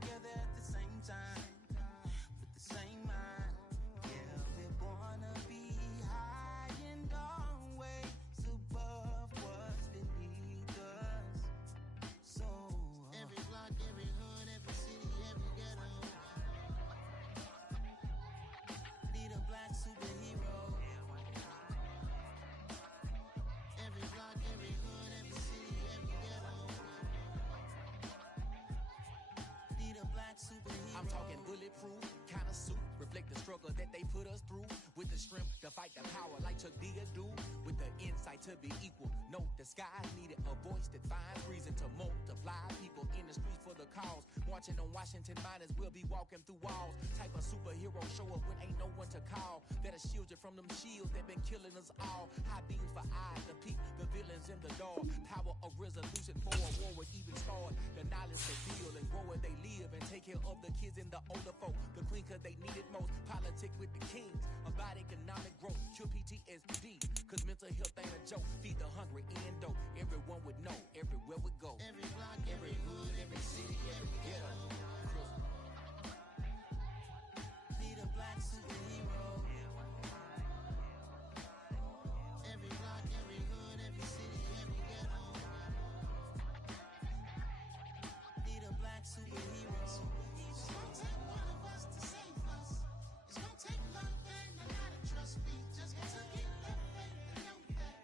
together at the same time, with the same mind. Yeah, we're born to be high and always above what's beneath us. So every block, every hood, every city, every ghetto need a black superhero. Every block, every hood, every city, every ghetto need a black superhero. I'm talking bulletproof kind of suit, reflect the struggle that they put us through, with the strength to fight the power like Chuck D do, with the insight to be equal. Note the skies needed a voice that finds reason to multiply people in the streets for the cause. Marching on Washington miners will be walking through walls. Type of superhero show up when ain't no one to call. That'll shield you from them shields that been killing us all. High beams for eyes to peek the villains in the dark. Power of resolution for a war would even start. The knowledge to build and grow where they live and take care of the kids and the older folk. The queen cause they need it most. Politics with the kings about economic growth. Cure PTSD cause mental health ain't a joke. Feed the hungry and dope. Everyone would know everywhere we go. Every block, every hood, every city, every ghetto need a black superhero. Every block, every hood, every city, every ghetto need a black superhero. It's gonna take one of us to save us. It's gonna take love and a lot of trust. We just got to get that faith and know that.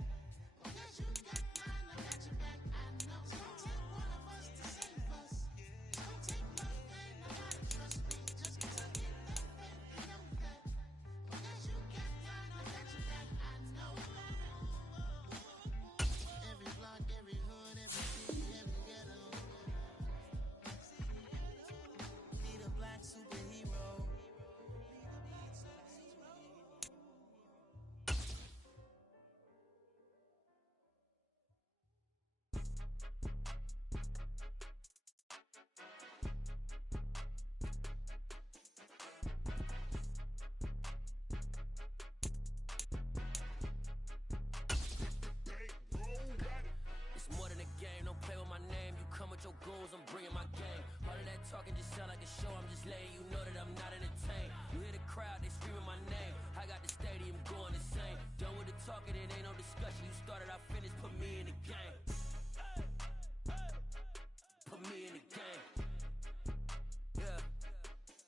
Oh, yes, you got mine, I got your back, I know. It's gonna take one of us to save us. It's gonna take love and a lot of trust. We just got to get that faith and know that. Oh, yes, you got mine, I got your back, I know. Every block, every hood, every city, every ghetto need a black superhero. It's more than a game, don't play with my name. You come with your goons, I'm bringing my game. All of that talking just sound like a show, I'm just letting you know that I'm not entertained. You hear the crowd, they screaming my name. I got the stadium going insane. Done with the talking, it ain't no discussion. You started, I finished, put me in the game. Put me in the game. Yeah,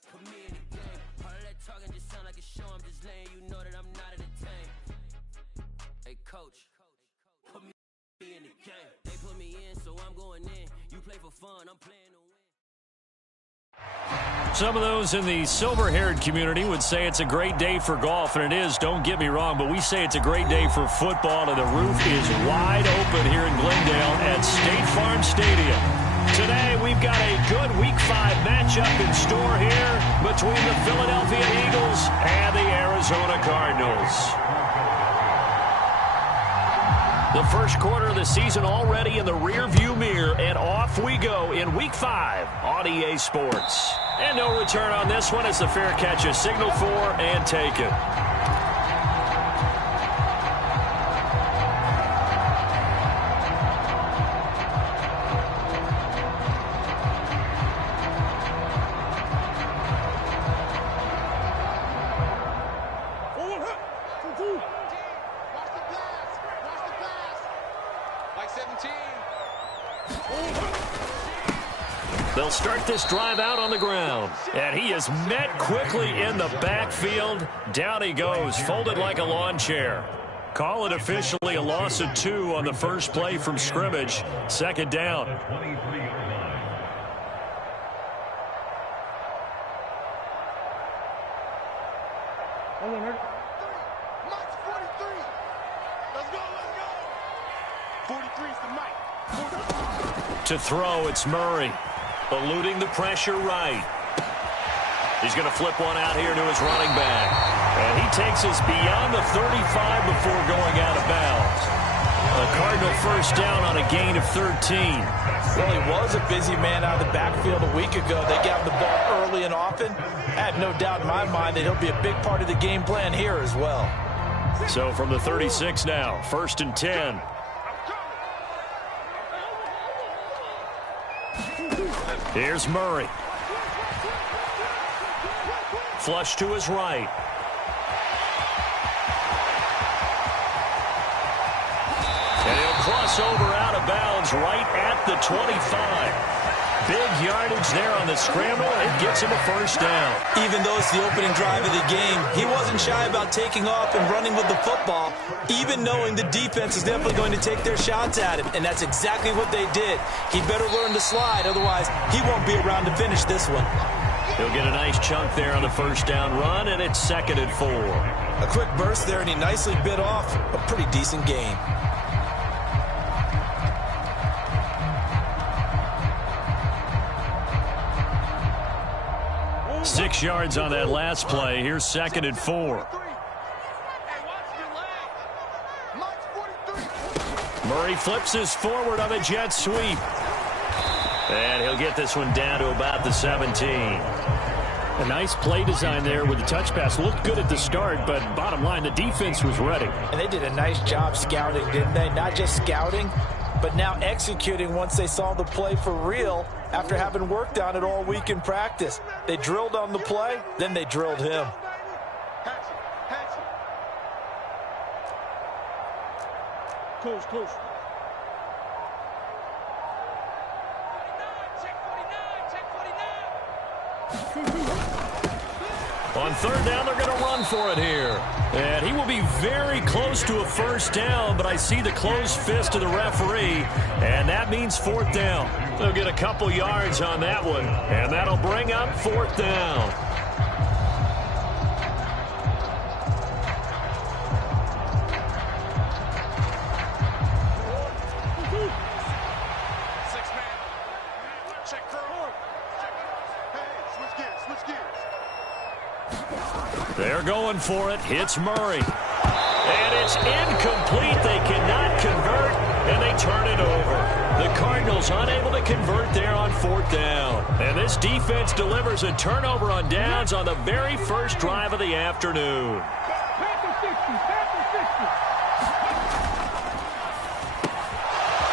put me in the game. All of that talking just sound like a show, I'm just letting you know that I'm not entertained. Hey coach, put me in the game. They put me in, so I'm going in. You play for fun, I'm playing to win. Some of those in the silver-haired community would say it's a great day for golf, and it is, don't get me wrong, but we say it's a great day for football, and the roof is wide open here in Glendale at State Farm Stadium. Today, we've got a good Week 5 matchup in store here between the Philadelphia Eagles and the Arizona Cardinals. The first quarter of the season already in the rearview mirror, and off we go in Week 5 on EA Sports. And no return on this one as the fair catch is signaled for and taken. They'll start this drive out on the ground. And he is met quickly in the backfield. Down he goes, folded like a lawn chair. Call it officially a loss of 2 on the first play from scrimmage. Second down. Mike's 43. Let's go, let's go. 43 is the Mike. To throw, it's Murray. Eluding the pressure right. He's going to flip one out here to his running back. And he takes us beyond the 35 before going out of bounds. A Cardinal first down on a gain of 13. Well, he was a busy man out of the backfield a week ago. They got him the ball early and often. I have no doubt in my mind that he'll be a big part of the game plan here as well. So from the 36 now, 1st and 10. Here's Murray. flush to his right. And he'll cross over out of bounds right at the 25. Big yardage there on the scramble. It gets him a first down. Even though it's the opening drive of the game, he wasn't shy about taking off and running with the football, even knowing the defense is definitely going to take their shots at him. And that's exactly what they did. He better learn to slide, otherwise he won't be around to finish this one. He'll get a nice chunk there on the first down run, and it's 2nd and 4. A quick burst there, and he nicely bit off a pretty decent gain. 6 yards on that last play. Here's 2nd and 4. Murray flips his forward on a jet sweep. And he'll get this one down to about the 17. A nice play design there with the touch pass. Looked good at the start, but bottom line, the defense was ready. And they did a nice job scouting, didn't they? Not just scouting, but now executing once they saw the play for real after having worked on it all week in practice. They drilled on the play, then they drilled him. Close. On 3rd down, they're going to run for it here. And he will be very close to a first down, but I see the closed fist of the referee, and that means 4th down. They'll get a couple yards on that one, and that'll bring up 4th down. They're going for it. Hits Murray. And it's incomplete. They cannot convert, and they turn it over. The Cardinals unable to convert there on 4th down. And this defense delivers a turnover on downs on the very first drive of the afternoon.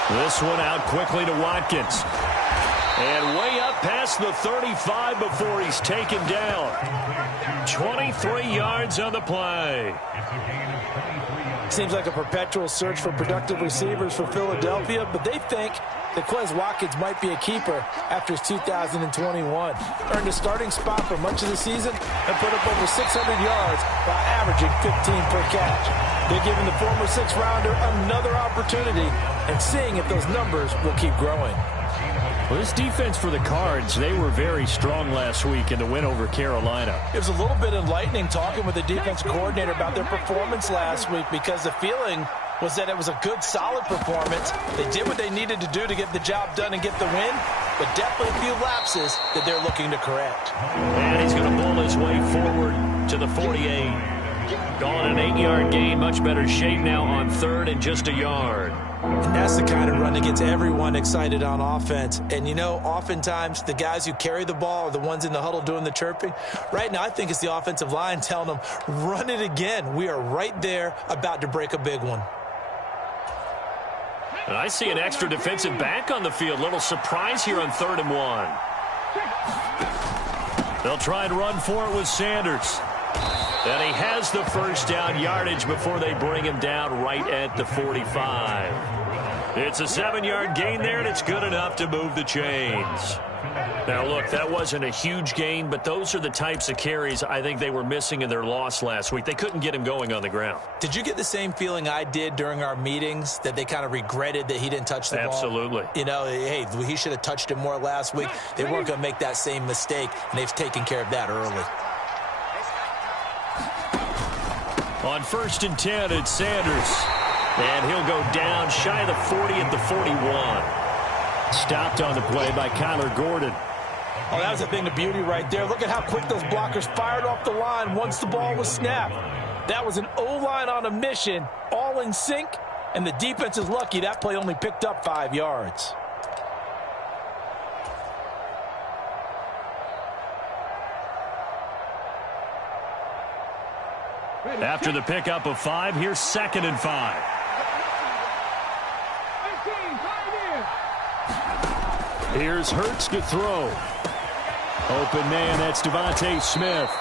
This one out quickly to Watkins. And way up past the 35 before he's taken down. 23 yards on the play. Seems like a perpetual search for productive receivers for Philadelphia, but they think that Quez Watkins might be a keeper after his 2021. Earned a starting spot for much of the season and put up over 600 yards while averaging 15 per catch. They're giving the former 6th-rounder another opportunity and seeing if those numbers will keep growing. Well, this defense for the Cards, they were very strong last week in the win over Carolina. It was a little bit enlightening talking with the defense coordinator about their performance last week because the feeling was that it was a good, solid performance. They did what they needed to do to get the job done and get the win, but definitely a few lapses that they're looking to correct. And he's going to pull his way forward to the 48. Gone an 8-yard gain, much better shape now on 3rd and just a yard. And that's the kind of run that gets everyone excited on offense. And, you know, oftentimes the guys who carry the ball are the ones in the huddle doing the chirping. Right now, I think it's the offensive line telling them, run it again. We are right there about to break a big one. And I see an extra defensive back on the field. Little surprise here on 3rd and 1. They'll try and run for it with Sanders. And he has the first down yardage before they bring him down right at the 45. It's a 7-yard gain there, and it's good enough to move the chains. Now, look, that wasn't a huge gain, but those are the types of carries I think they were missing in their loss last week. They couldn't get him going on the ground. Did you get the same feeling I did during our meetings, that they kind of regretted that he didn't touch the ball? Absolutely. You know, hey, he should have touched him more last week. They weren't going to make that same mistake, and they've taken care of that early. On 1st and 10, it's Sanders. And he'll go down shy of the 40 at the 41. Stopped on the play by Kyler Gordon. Oh, that was a thing of beauty right there. Look at how quick those blockers fired off the line once the ball was snapped. That was an O-line on a mission, all in sync, and the defense is lucky that play only picked up 5 yards. After the pickup of 5, here's 2nd and 5. Here's Hurts to throw. Open man, that's Devontae Smith.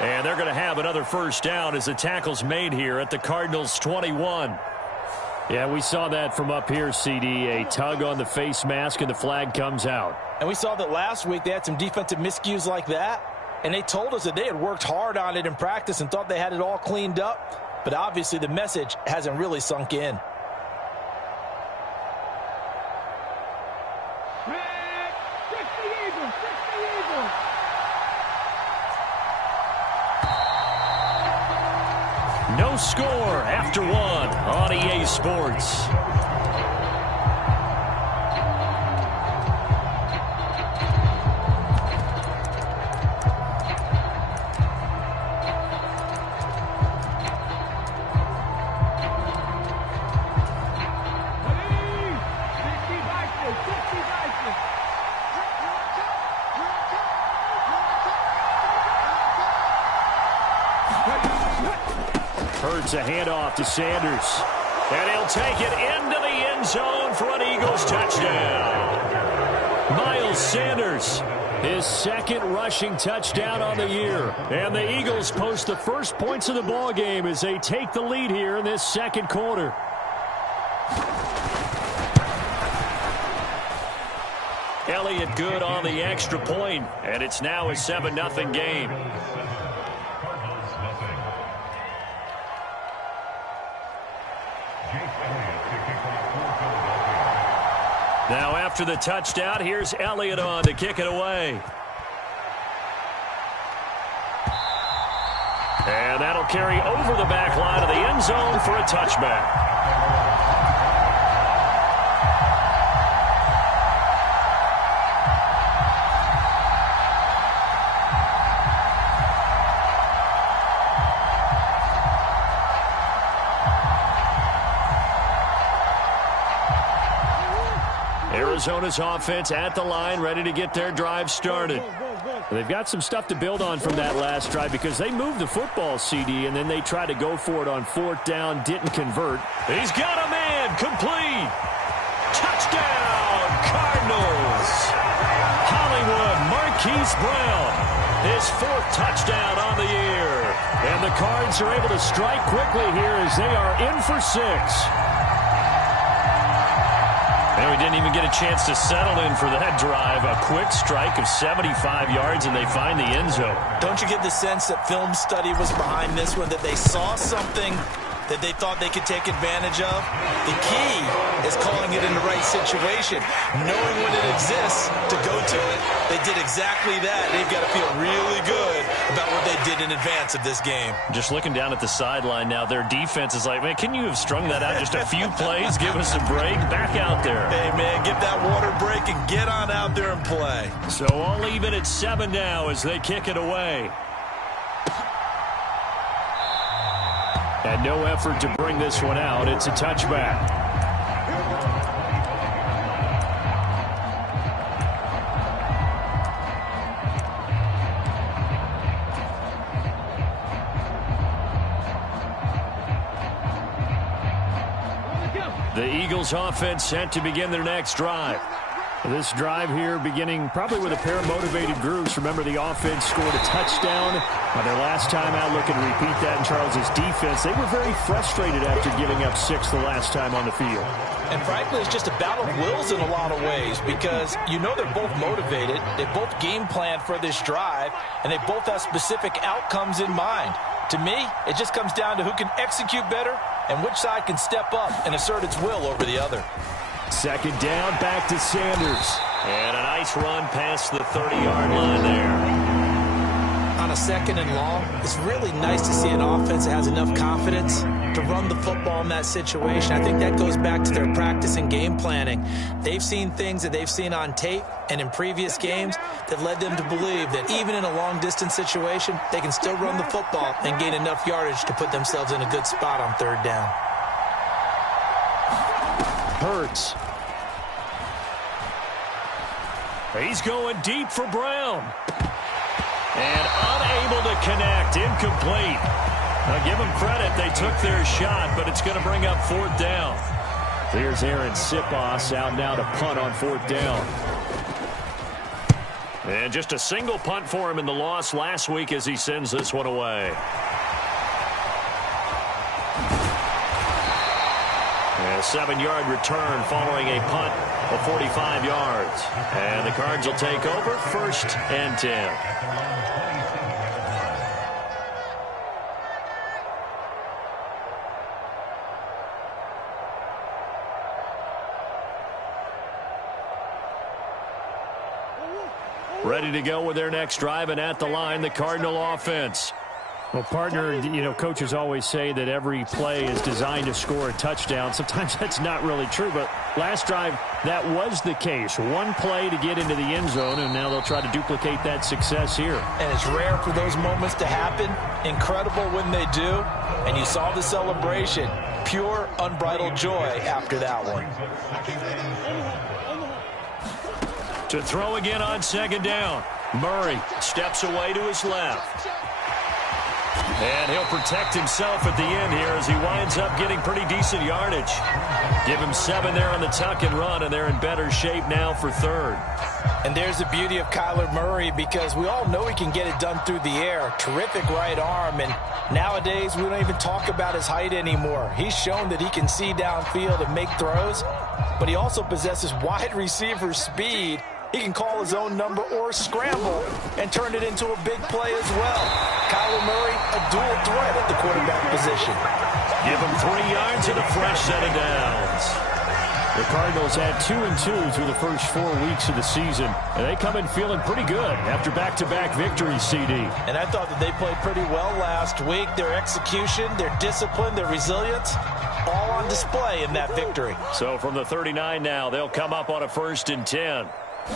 And they're going to have another first down as the tackle's made here at the Cardinals' 21. Yeah, we saw that from up here, CD. A tug on the face mask, and the flag comes out. And we saw that last week they had some defensive miscues like that. And they told us that they had worked hard on it in practice and thought they had it all cleaned up. But obviously the message hasn't really sunk in. No score after one on EA Sports. Hurts a handoff to Sanders. And he'll take it into the end zone for an Eagles touchdown. Miles Sanders, his second rushing touchdown on the year. And the Eagles post the first points of the ballgame as they take the lead here in this second quarter. Elliott good on the extra point, and it's now a 7-0 game. Now after the touchdown, here's Elliott on to kick it away. And that'll carry over the back line of the end zone for a touchback. Arizona's offense at the line, ready to get their drive started. They've got some stuff to build on from that last drive because they moved the football, CD, and then they tried to go for it on fourth down, didn't convert. He's got a man, complete. Touchdown, Cardinals. Hollywood Marquise Brown, his fourth touchdown on the year. And the Cards are able to strike quickly here as they are in for 6. And we didn't even get a chance to settle in for that drive. A quick strike of 75 yards, and they find the end zone. Don't you get the sense that film study was behind this one, that they saw something that they thought they could take advantage of? The key is calling it in the right situation, knowing when it exists to go to it. They did exactly that. They've got to feel really good about what they did in advance of this game. Just looking down at the sideline now, their defense is like, man, can you have strung that out just a few plays? Give us a break. Back out there. Hey, man, get that water break and get on out there and play. So I'll leave it at 7 now as they kick it away. And no effort to bring this one out. It's a touchback. The Eagles offense set to begin their next drive. This drive here beginning probably with a pair of motivated groups. Remember, the offense scored a touchdown on their last time out. Looking to repeat that in Charles's defense. They were very frustrated after giving up 6 the last time on the field. And frankly, it's just a battle of wills in a lot of ways because you know they're both motivated. They both game planned for this drive, and they both have specific outcomes in mind. To me, it just comes down to who can execute better and which side can step up and assert its will over the other. Second down, back to Sanders. And a nice run past the 30-yard line there. On a second and long, it's really nice to see an offense that has enough confidence to run the football in that situation. I think that goes back to their practice and game planning. They've seen things that they've seen on tape and in previous games that led them to believe that even in a long-distance situation, they can still run the football and gain enough yardage to put themselves in a good spot on third down. Hurts. He's going deep for Brown. And unable to connect. Incomplete. Now give them credit. They took their shot, but it's going to bring up fourth down. There's Aaron Sipos out now to punt on fourth down. And just a single punt for him in the loss last week as he sends this one away. A 7-yard return following a punt of 45 yards. And the Cards will take over 1st and 10. Ready to go with their next drive, and at the line, the Cardinal offense. Well, partner, coaches always say that every play is designed to score a touchdown. Sometimes that's not really true, but last drive, that was the case. One play to get into the end zone, and now they'll try to duplicate that success here. And it's rare for those moments to happen. Incredible when they do. And you saw the celebration. Pure, unbridled joy after that one. To throw again on 2nd down. Murray steps away to his left. And he'll protect himself at the end here as he winds up getting pretty decent yardage. Give him 7 there on the tuck and run, and they're in better shape now for 3rd. And there's the beauty of Kyler Murray, because we all know he can get it done through the air. Terrific right arm, and nowadays we don't even talk about his height anymore. He's shown that he can see downfield and make throws, but he also possesses wide receiver speed. He can call his own number or scramble and turn it into a big play as well. Kyler Murray, a dual threat at the quarterback position. Give him 3 yards and a fresh set of downs. The Cardinals had 2-2 through the first 4 weeks of the season, and they come in feeling pretty good after back-to-back victories, CD. And I thought that they played pretty well last week. Their execution, their discipline, their resilience, all on display in that victory. So from the 39 now, they'll come up on a 1st and 10. A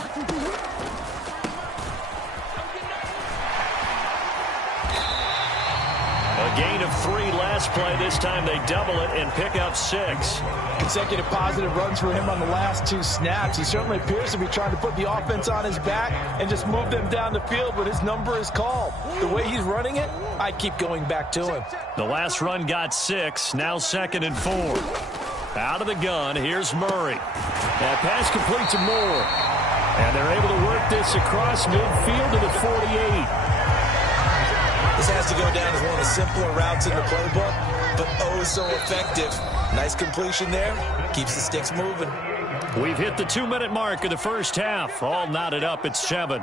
gain of 3 last play. This time they double it and pick up 6. Consecutive positive runs for him on the last 2 snaps. He certainly appears to be trying to put the offense on his back and just move them down the field, but his number is called. The way he's running it, I keep going back to him. The last run got 6. Now 2nd and 4. Out of the gun, here's Murray. That pass complete to Moore. And they're able to work this across midfield to the 48. This has to go down as one of the simpler routes in the playbook, but oh so effective. Nice completion there. Keeps the sticks moving. We've hit the 2-minute mark of the first half. All knotted up at 7.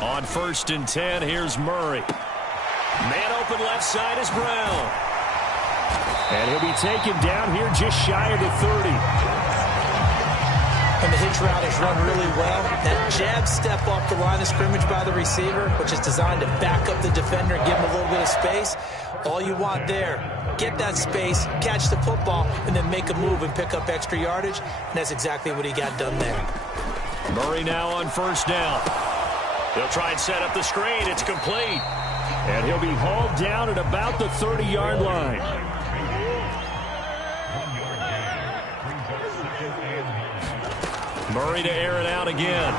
On 1st and 10, here's Murray. Man open left side is Brown. And he'll be taken down here just shy of the 30. And the hitch route is run really well. That jab step off the line of scrimmage by the receiver, which is designed to back up the defender and give him a little bit of space. All you want there, get that space, catch the football, and then make a move and pick up extra yardage. And that's exactly what he got done there. Murray now on 1st down. He'll try and set up the screen. It's complete. And he'll be hauled down at about the 30-yard line. Murray to air it out again.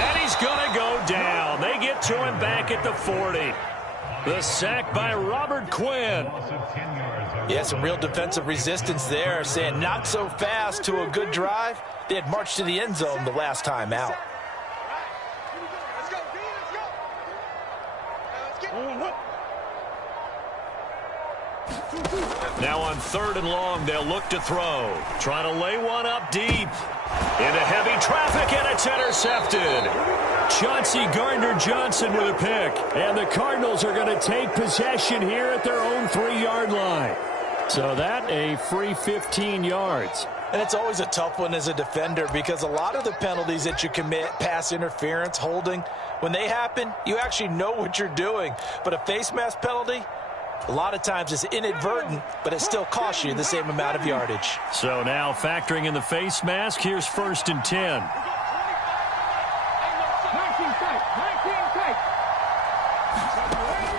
And he's going to go down. They get to him back at the 40. The sack by Robert Quinn. Yeah, some real defensive resistance there, saying not so fast to a good drive. They had marched to the end zone the last time out. Now on 3rd and long, they'll look to throw. Trying to lay one up deep. Into heavy traffic, and it's intercepted. Chauncey Gardner-Johnson with a pick. And the Cardinals are going to take possession here at their own 3-yard line. So that a free 15 yards. And it's always a tough one as a defender, because a lot of the penalties that you commit, pass interference, holding, when they happen, you actually know what you're doing. But a face mask penalty, a lot of times it's inadvertent, but it still costs you the same amount of yardage. So now factoring in the face mask, here's 1st and 10.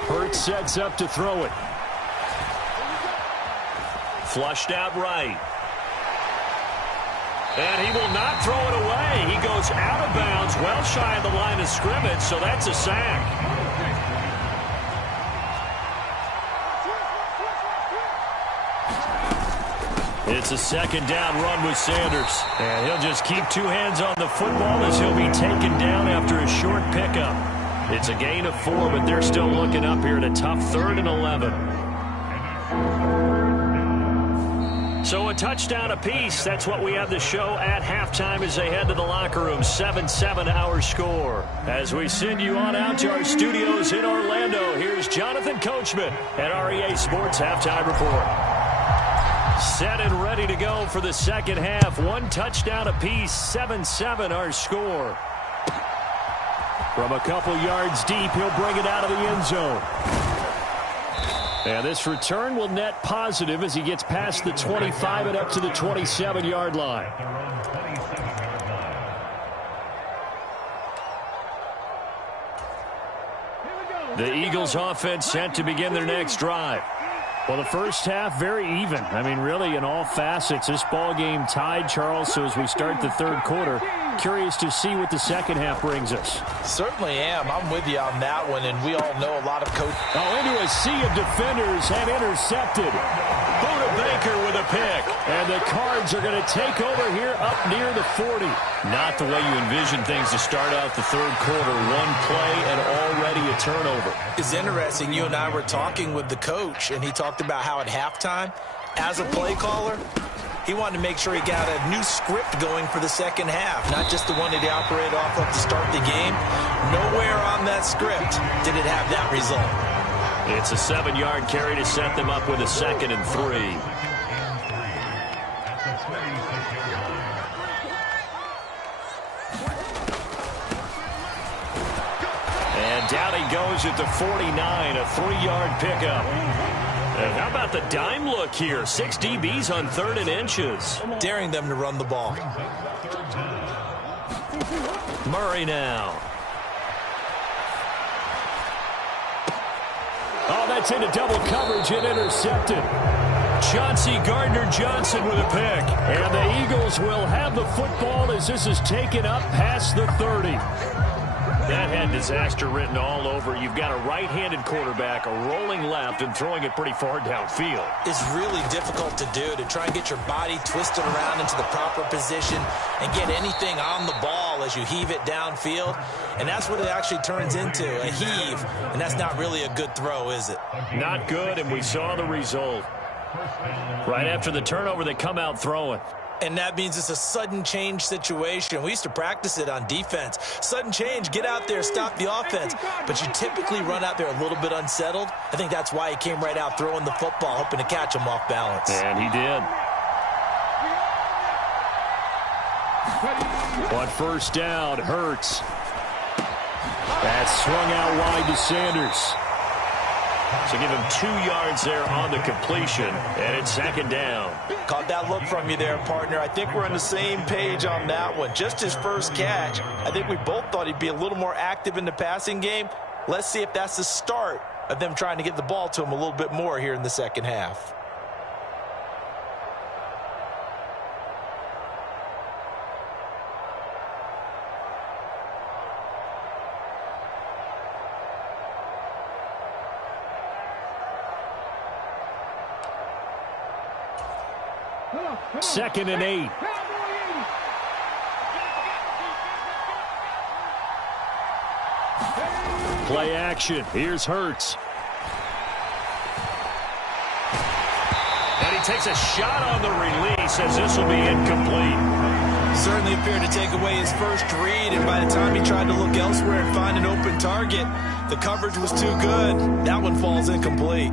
Hurts sets up to throw it. Flushed out right. And he will not throw it away. He goes out of bounds, well shy of the line of scrimmage, so that's a sack. It's a second down run with Sanders. And he'll just keep two hands on the football as he'll be taken down after a short pickup. It's a gain of 4, but they're still looking up here at a tough 3rd and 11. So a touchdown apiece. That's what we have the show at halftime as they head to the locker room. 7-7 our score. As we send you on out to our studios in Orlando, here's Jonathan Coachman at REA Sports Halftime Report. Set and ready to go for the second half. One touchdown apiece. 7-7 our score. From a couple yards deep, he'll bring it out of the end zone. And this return will net positive as he gets past the 25 and up to the 27-yard line. The Eagles offense set to begin their next drive. Well, the first half, very even. I mean, really, in all facets, this ball game tied, Charles. So as we start the third quarter, curious to see what the second half brings us. Certainly am. I'm with you on that one, and we all know a lot of coaches. Oh, into a sea of defenders and intercepted. Buda Baker with a pick. And the Cards are going to take over here up near the 40. Not the way you envision things to start out the third quarter. One play and already a turnover. It's interesting. You and I were talking with the coach, and he talked about how at halftime, as a play caller, he wanted to make sure he got a new script going for the second half, not just the one that he operated off of to start the game. Nowhere on that script did it have that result. It's a 7-yard carry to set them up with a 2nd and 3. And down he goes at the 49, a 3-yard pickup. And how about the dime look here? 6 DBs on 3rd and inches. Daring them to run the ball. Murray now. Oh, that's into double coverage and intercepted. Chauncey Gardner-Johnson with a pick. And the Eagles will have the football as this is taken up past the 30. That had disaster written all over. You've got a right-handed quarterback, a rolling left, and throwing it pretty far downfield. It's really difficult to do, to try and get your body twisted around into the proper position and get anything on the ball as you heave it downfield. And that's what it actually turns into, a heave. And that's not really a good throw, is it? Not good, and we saw the result. Right after the turnover, they come out throwing. And that means it's a sudden change situation. We used to practice it on defense. Sudden change, get out there, stop the offense. But you typically run out there a little bit unsettled. I think that's why he came right out throwing the football, hoping to catch him off balance. And he did. But first down, Hurts. That's swung out wide to Sanders. So give him 2 yards there on the completion, and it's 2nd down. Caught that look from you there, partner. I think we're on the same page on that one. Just his first catch. I think we both thought he'd be a little more active in the passing game. Let's see if that's the start of them trying to get the ball to him a little bit more here in the second half. Second and 8. Play action. Here's Hurts. And he takes a shot on the release as this will be incomplete. Certainly appeared to take away his first read, and by the time he tried to look elsewhere and find an open target, the coverage was too good. That one falls incomplete.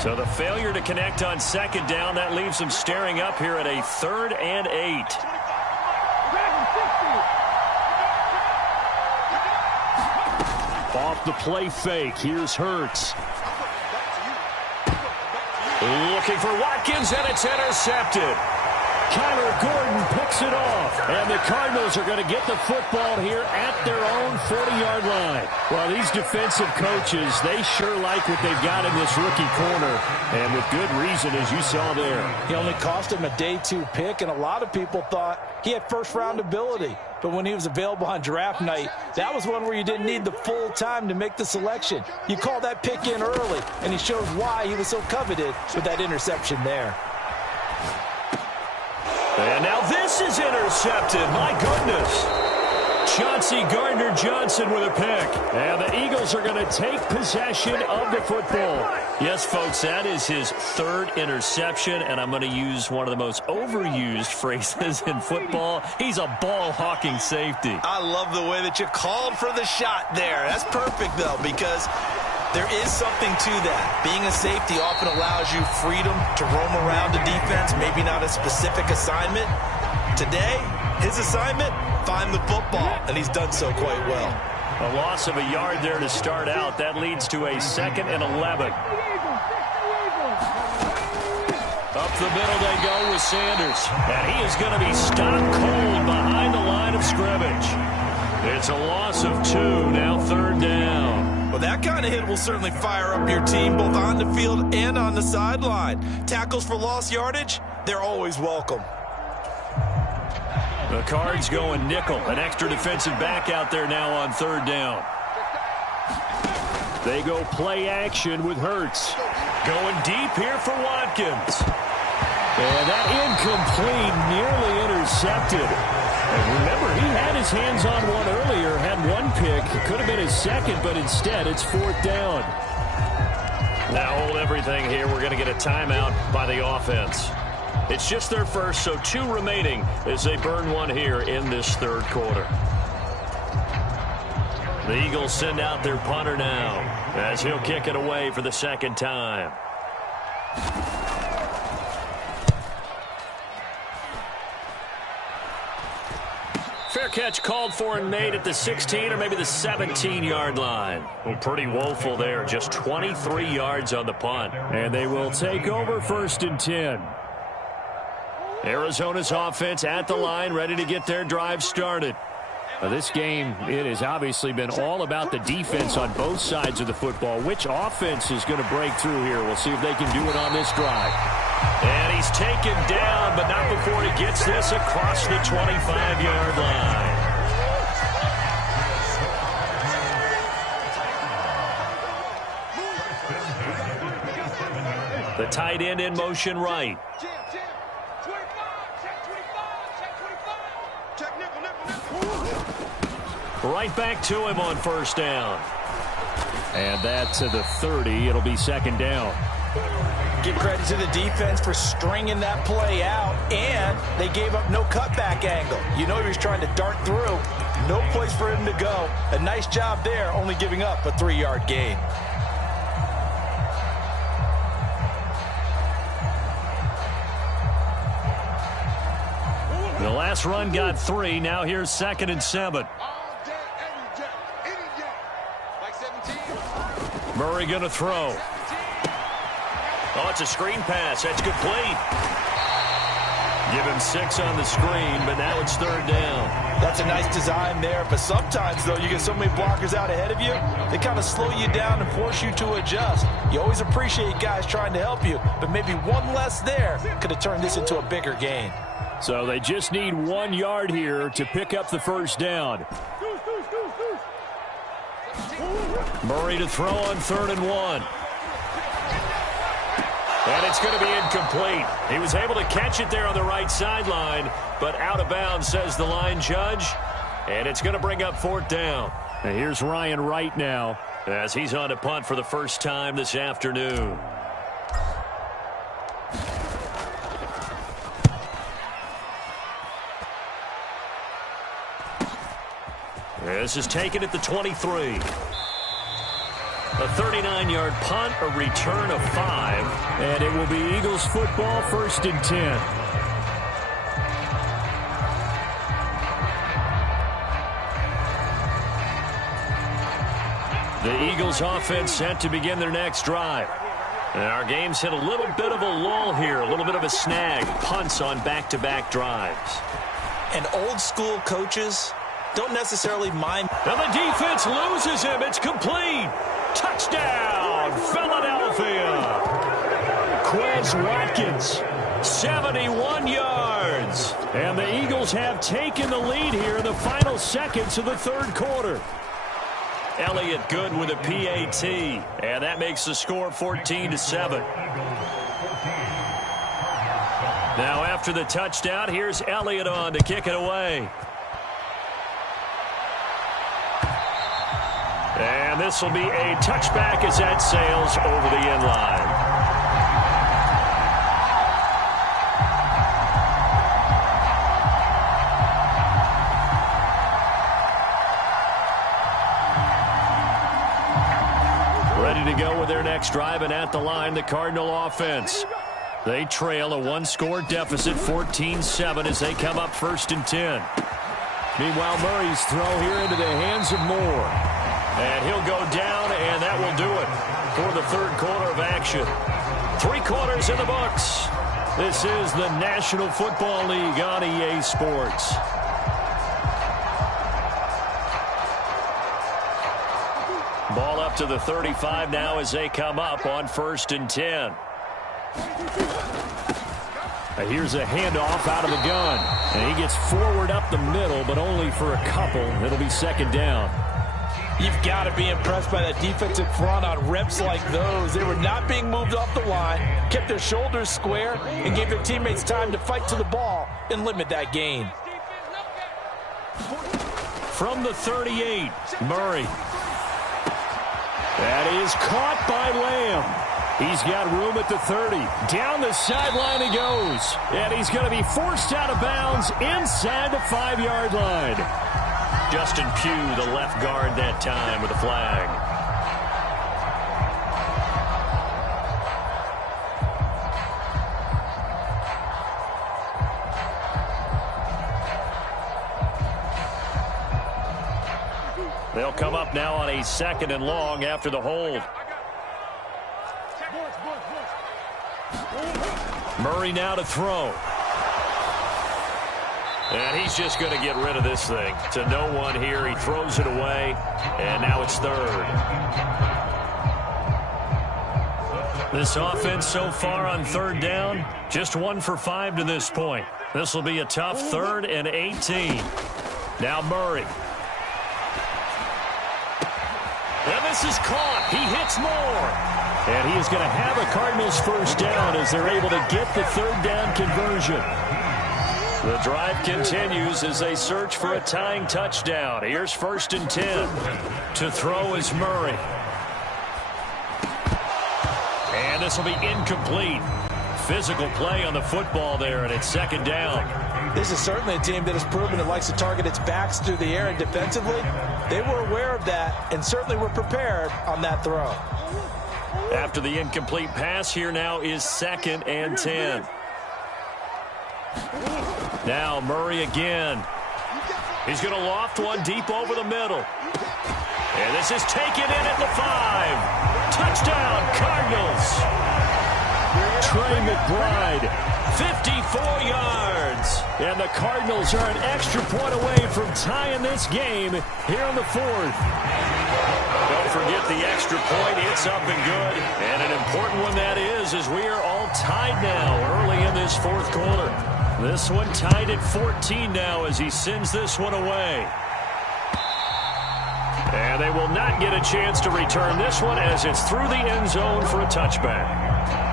So the failure to connect on 2nd down, that leaves them staring up here at a 3rd and 8. Off the play fake, here's Hurts. Looking for Watkins, and it's intercepted. Kyler Gordon picks it off. And the Cardinals are going to get the football here at their own 40-yard line. Well, these defensive coaches, they sure like what they've got in this rookie corner. And with good reason, as you saw there. He only cost him a day 2 pick, and a lot of people thought he had first-round ability. But when he was available on draft night, that was one where you didn't need the full time to make the selection. You call that pick in early, and he shows why he was so coveted with that interception there. And now this is intercepted. My goodness. Chauncey Gardner-Johnson with a pick. And the Eagles are going to take possession of the football. Yes, folks, that is his 3rd interception, and I'm going to use one of the most overused phrases in football. He's a ball-hawking safety. I love the way that you called for the shot there. That's perfect, though, because there is something to that. Being a safety often allows you freedom to roam around the defense, maybe not a specific assignment. Today, his assignment, find the football, and he's done so quite well. A loss of a yard there to start out. That leads to a 2nd and 11. Up the middle they go with Sanders. And he is going to be stopped cold behind the line of scrimmage. It's a loss of 2, now 3rd down. Well, that kind of hit will certainly fire up your team both on the field and on the sideline. Tackles for lost yardage, they're always welcome. The Cards going nickel. An extra defensive back out there now on 3rd down. They go play action with Hurts. Going deep here for Watkins. And that incomplete, nearly intercepted. And remember, he had his hands on one earlier, had 1 pick. It could have been his 2nd, but instead it's 4th down. Now hold everything here. We're going to get a timeout by the offense. It's just their first, so 2 remaining as they burn 1 here in this 3rd quarter. The Eagles send out their punter now as he'll kick it away for the 2nd time. Fair catch called for and made at the 16 or maybe the 17-yard line. Well, pretty woeful there. Just 23 yards on the punt. And they will take over 1st and 10. Arizona's offense at the line, ready to get their drive started. This game, it has obviously been all about the defense on both sides of the football. Which offense is going to break through here? We'll see if they can do it on this drive. And he's taken down, but not before he gets this across the 25-yard line. The tight end in motion right. Right back to him on 1st down. And that's to the 30. It'll be 2nd down. Give credit to the defense for stringing that play out, and they gave up no cutback angle. You know he was trying to dart through. No place for him to go. A nice job there, only giving up a 3-yard gain. The last run got 3. Now here's 2nd and 7. Murray going to throw. Oh, it's a screen pass. That's complete. Give him 6 on the screen, but now it's 3rd down. That's a nice design there, but sometimes, though, you get so many blockers out ahead of you, they kind of slow you down and force you to adjust. You always appreciate guys trying to help you, but maybe one less there could have turned this into a bigger gain. So they just need 1 yard here to pick up the 1st down. Murray to throw on 3rd and 1. And it's going to be incomplete. He was able to catch it there on the right sideline, but out of bounds, says the line judge. And it's going to bring up 4th down. And here's Ryan Wright now, as he's on to punt for the first time this afternoon. This is taken at the 23. A 39-yard punt, a return of 5. And it will be Eagles football, 1st and 10. The Eagles offense set to begin their next drive. And our game's hit a little bit of a lull here, a little bit of a snag. Punts on back-to-back drives. And old-school coaches don't necessarily mind. And the defense loses him. It's complete. Touchdown, Philadelphia. Quez Watkins, 71 yards. And the Eagles have taken the lead here in the final seconds of the third quarter. Elliott good with a PAT, and that makes the score 14-7. Now after the touchdown, here's Elliott on to kick it away. And this will be a touchback as that sails over the end line. Ready to go with their next drive, and at the line, the Cardinal offense. They trail a one-score deficit, 14-7, as they come up 1st and 10. Meanwhile, Murray's throw here into the hands of Moore. And he'll go down, and that will do it for the third quarter of action. 3 quarters in the books. This is the National Football League on EA Sports. Ball up to the 35 now as they come up on 1st and 10. Here's a handoff out of the gun. And he gets forward up the middle, but only for a couple. It'll be 2nd down. You've got to be impressed by that defensive front on reps like those. They were not being moved off the line, kept their shoulders square, and gave their teammates time to fight to the ball and limit that gain. From the 38, Murray. That is caught by Lamb. He's got room at the 30. Down the sideline he goes. And he's going to be forced out of bounds inside the 5-yard line. Justin Pugh, the left guard that time with a flag. They'll come up now on a 2nd and long after the hold. Murray now to throw. And he's just going to get rid of this thing. To no one here. He throws it away. And now it's 3rd. This offense so far on 3rd down, just 1 for 5 to this point. This will be a tough 3rd and 18. Now Murray. And this is caught. He hits Moore. And he is going to have a Cardinals 1st down as they're able to get the 3rd down conversion. The drive continues as they search for a tying touchdown. Here's 1st and 10. To throw is Murray. And this will be incomplete. Physical play on the football there, and it's 2nd down. This is certainly a team that has proven it likes to target its backs through the air, and defensively, they were aware of that and certainly were prepared on that throw. After the incomplete pass, here now is 2nd and 10. Now Murray again. He's going to loft one deep over the middle. And this is taken in at the 5. Touchdown, Cardinals. Trey McBride, 54 yards. And the Cardinals are an extra point away from tying this game here in the 4th. Don't forget the extra point. It's up and good. And an important one that is, as we are all tied now early in this 4th quarter. This one tied at 14 now as he sends this one away. And they will not get a chance to return this one as it's through the end zone for a touchback.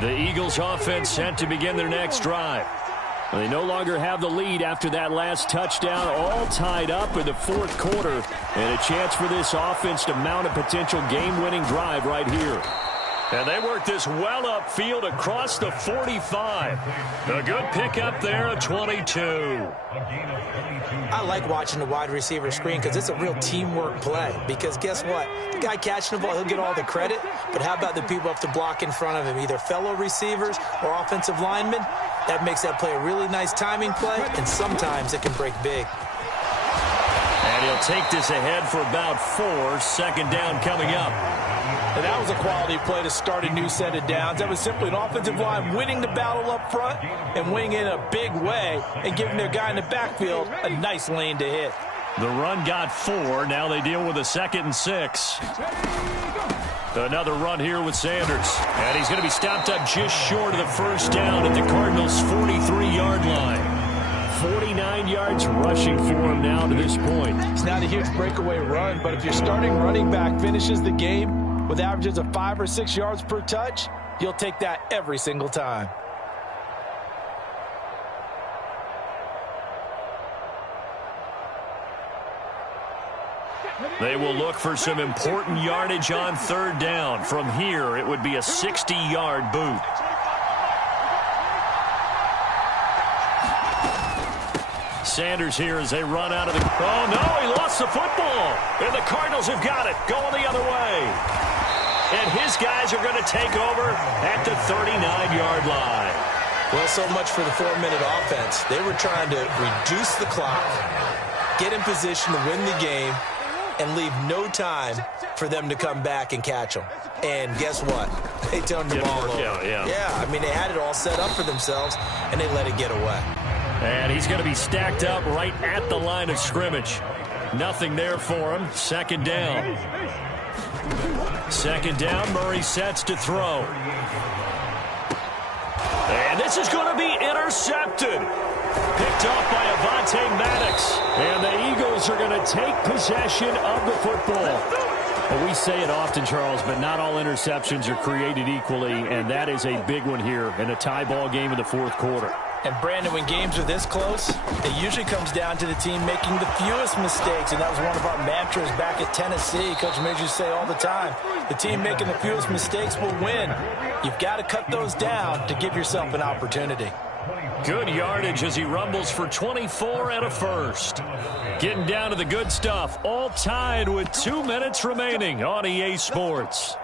The Eagles offense set to begin their next drive. They no longer have the lead after that last touchdown, all tied up in the 4th quarter, and a chance for this offense to mount a potential game-winning drive right here. And they work this well upfield across the 45. A good pickup there at 22. I like watching the wide receiver screen because it's a real teamwork play. Because guess what? The guy catching the ball, he'll get all the credit. But how about the people up to block in front of him, either fellow receivers or offensive linemen? That makes that play a really nice timing play, and sometimes it can break big. And he'll take this ahead for about 4. Second down coming up. And that was a quality play to start a new set of downs. That was simply an offensive line winning the battle up front and winning in a big way and giving their guy in the backfield a nice lane to hit. The run got 4. Now they deal with a 2nd and 6. Another run here with Sanders. And he's going to be stopped up just short of the first down at the Cardinals' 43-yard line. 49 yards rushing for him now to this point. It's not a huge breakaway run, but if your starting running back finishes the game with averages of 5 or 6 yards per touch, you'll take that every single time. They will look for some important yardage on 3rd down. From here, it would be a 60-yard boot. Sanders here as they run out of the... Oh, no, he lost the football. And the Cardinals have got it, going the other way. And his guys are going to take over at the 39-yard line. Well, so much for the 4-minute offense. They were trying to reduce the clock, get in position to win the game, and leave no time for them to come back and catch them. And guess what? They turned the ball over. Yeah, I mean, they had it all set up for themselves, and they let it get away. And he's going to be stacked up right at the line of scrimmage. Nothing there for him. 2nd down. 2nd down, Murray sets to throw. And this is going to be intercepted. Picked off by Avonte Maddox. And the Eagles are going to take possession of the football. Well, we say it often, Charles, but not all interceptions are created equally, and that is a big one here in a tie ball game in the 4th quarter. And, Brandon, when games are this close, it usually comes down to the team making the fewest mistakes, and that was one of our mantras back at Tennessee. Coach made you say all the time, the team making the fewest mistakes will win. You've got to cut those down to give yourself an opportunity. Good yardage as he rumbles for 24 and a first. Getting down to the good stuff, all tied with 2 minutes remaining on EA Sports.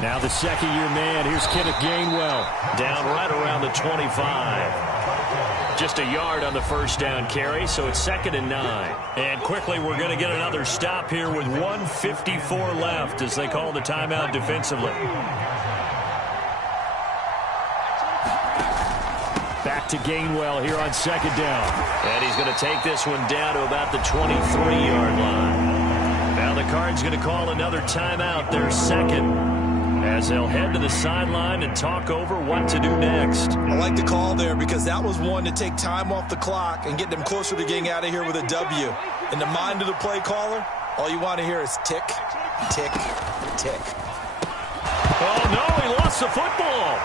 Now the second-year man, here's Kenneth Gainwell, down right around the 25. Just a yard on the first down carry, so it's 2nd and 9. And quickly we're going to get another stop here with 1:54 left as they call the timeout defensively. Back to Gainwell here on 2nd down. And he's going to take this one down to about the 23-yard line. Now the Cards going to call another timeout, their 2nd. As they'll head to the sideline and talk over what to do next. I like the call there because that was one to take time off the clock and get them closer to getting out of here with a W. In the mind of the play caller, all you want to hear is tick, tick, tick. Oh, no, he lost the football.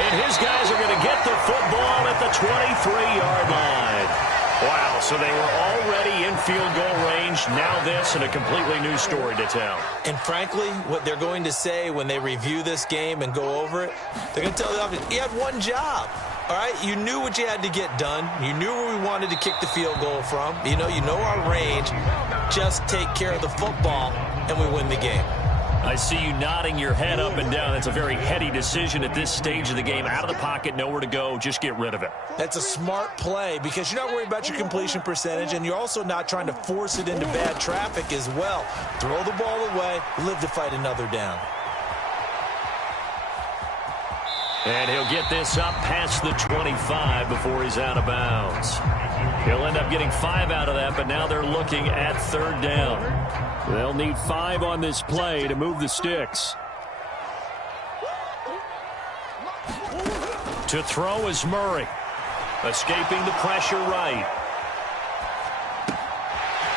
And his guys are going to get the football at the 23-yard line. Wow, so they were already in field goal range. Now this and a completely new story to tell. And frankly, what they're going to say when they review this game and go over it, they're going to tell the offense, you had one job. All right, you knew what you had to get done. You knew where we wanted to kick the field goal from. You know our range. Just take care of the football, and we win the game. I see you nodding your head up and down. That's a very heady decision at this stage of the game. Out of the pocket, nowhere to go. Just get rid of it. That's a smart play because you're not worried about your completion percentage, and you're also not trying to force it into bad traffic as well. Throw the ball away, live to fight another down. And he'll get this up past the 25 before he's out of bounds. He'll end up getting 5 out of that, but now they're looking at 3rd down. They'll need 5 on this play to move the sticks. To throw is Murray. Escaping the pressure right.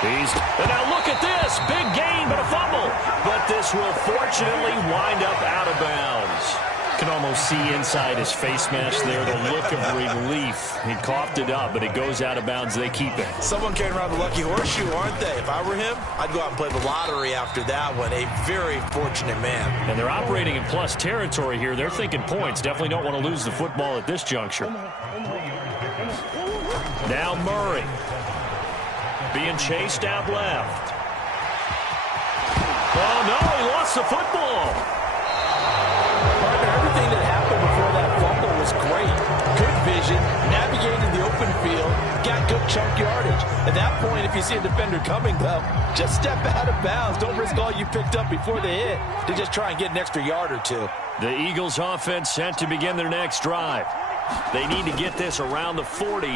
And now look at this. pass. Big gain, but a fumble. But this will fortunately wind up out of bounds. You can almost see inside his face mask there the look of relief. He coughed it up, but it goes out of bounds. They keep it. Someone carrying around the lucky horseshoe, aren't they? If I were him, I'd go out and play the lottery after that one. A very fortunate man. And they're operating in plus territory here. They're thinking points. Definitely don't want to lose the football at this juncture. Now Murray being chased out left. Oh, no, he lost the football. Partner, everything that happened before that fumble was great. Good vision, navigated the open field, got good chunk yardage. At that point, if you see a defender coming, though, just step out of bounds. Don't risk all you picked up before they hit to just try and get an extra yard or two. The Eagles offense set to begin their next drive. They need to get this around the 40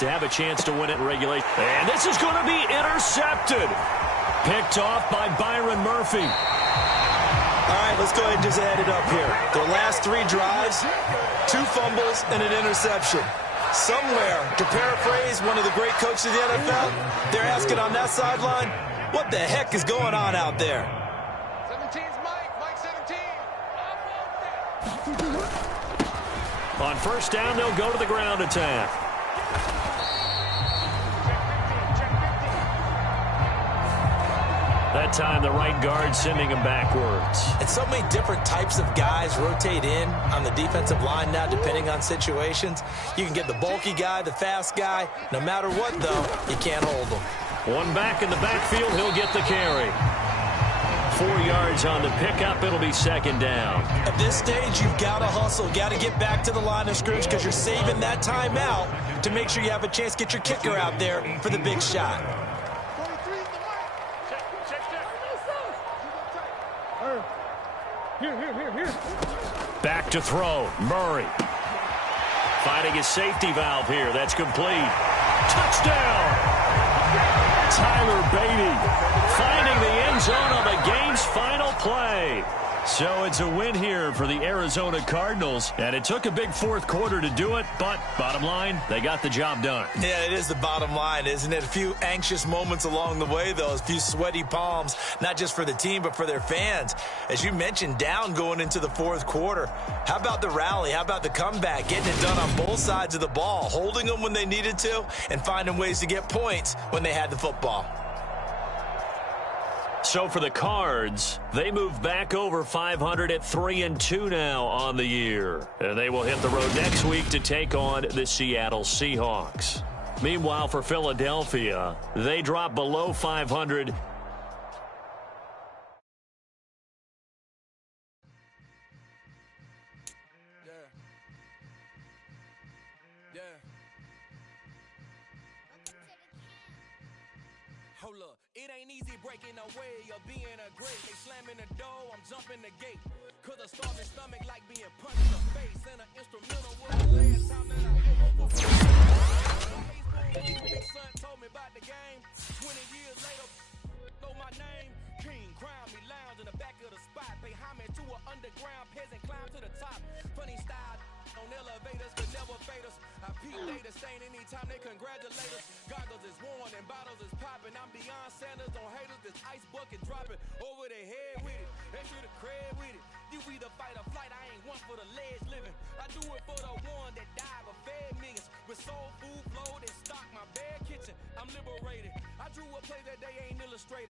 to have a chance to win it in regulation. And this is going to be intercepted. Picked off by Byron Murphy. All right, let's go ahead and just add it up here. Their last 3 drives, 2 fumbles, and an interception. Somewhere, to paraphrase one of the great coaches of the NFL, they're asking on that sideline, what the heck is going on out there? 17's Mike 17. On first down, they'll go to the ground attack. That time, the right guard sending him backwards. And so many different types of guys rotate in on the defensive line now, depending on situations. You can get the bulky guy, the fast guy. No matter what, though, you can't hold them. One back in the backfield, he'll get the carry. 4 yards on the pickup, it'll be second down. At this stage, you've got to hustle, got to get back to the line of scrimmage because you're saving that timeout to make sure you have a chance to get your kicker out there for the big shot. Back to throw, Murray. Finding his safety valve here, that's complete. Touchdown! Tyler Beatty finding the end zone on the game's final play. So it's a win here for the Arizona Cardinals, and it took a big fourth quarter to do it, but bottom line, they got the job done. Yeah, it is the bottom line, isn't it? A few anxious moments along the way, though, a few sweaty palms, not just for the team, but for their fans. As you mentioned, down going into the fourth quarter. How about the rally? How about the comeback? Getting it done on both sides of the ball, holding them when they needed to, and finding ways to get points when they had the football. So for the Cards, they move back over 500 at 3-2 now on the year. And they will hit the road next week to take on the Seattle Seahawks. Meanwhile, for Philadelphia, they drop below 500. Hold up, it ain't easy breaking away or being a great. They slamming the door, I'm jumping the gate. Cause a starving stomach like being punched in the face. And an instrumental was the last time that I ever Big son told me about the game. 20 years later, know my name. King, crown me, lounge in the back of the spot. Pay homage to an underground peasant, climb to the top. Funny style on elevators could never fade us. I peep data stain anytime they congratulate us. Goggles is worn and bottles is popping. I'm beyond Sanders on haters. This ice bucket dropping over their head with it. Extra the cred with it. You either fight or flight. I ain't one for the ledge living. I do it for the one that died but fed millions. With soul food, flow, that stock my bare kitchen. I'm liberated. I drew a play that they ain't illustrated.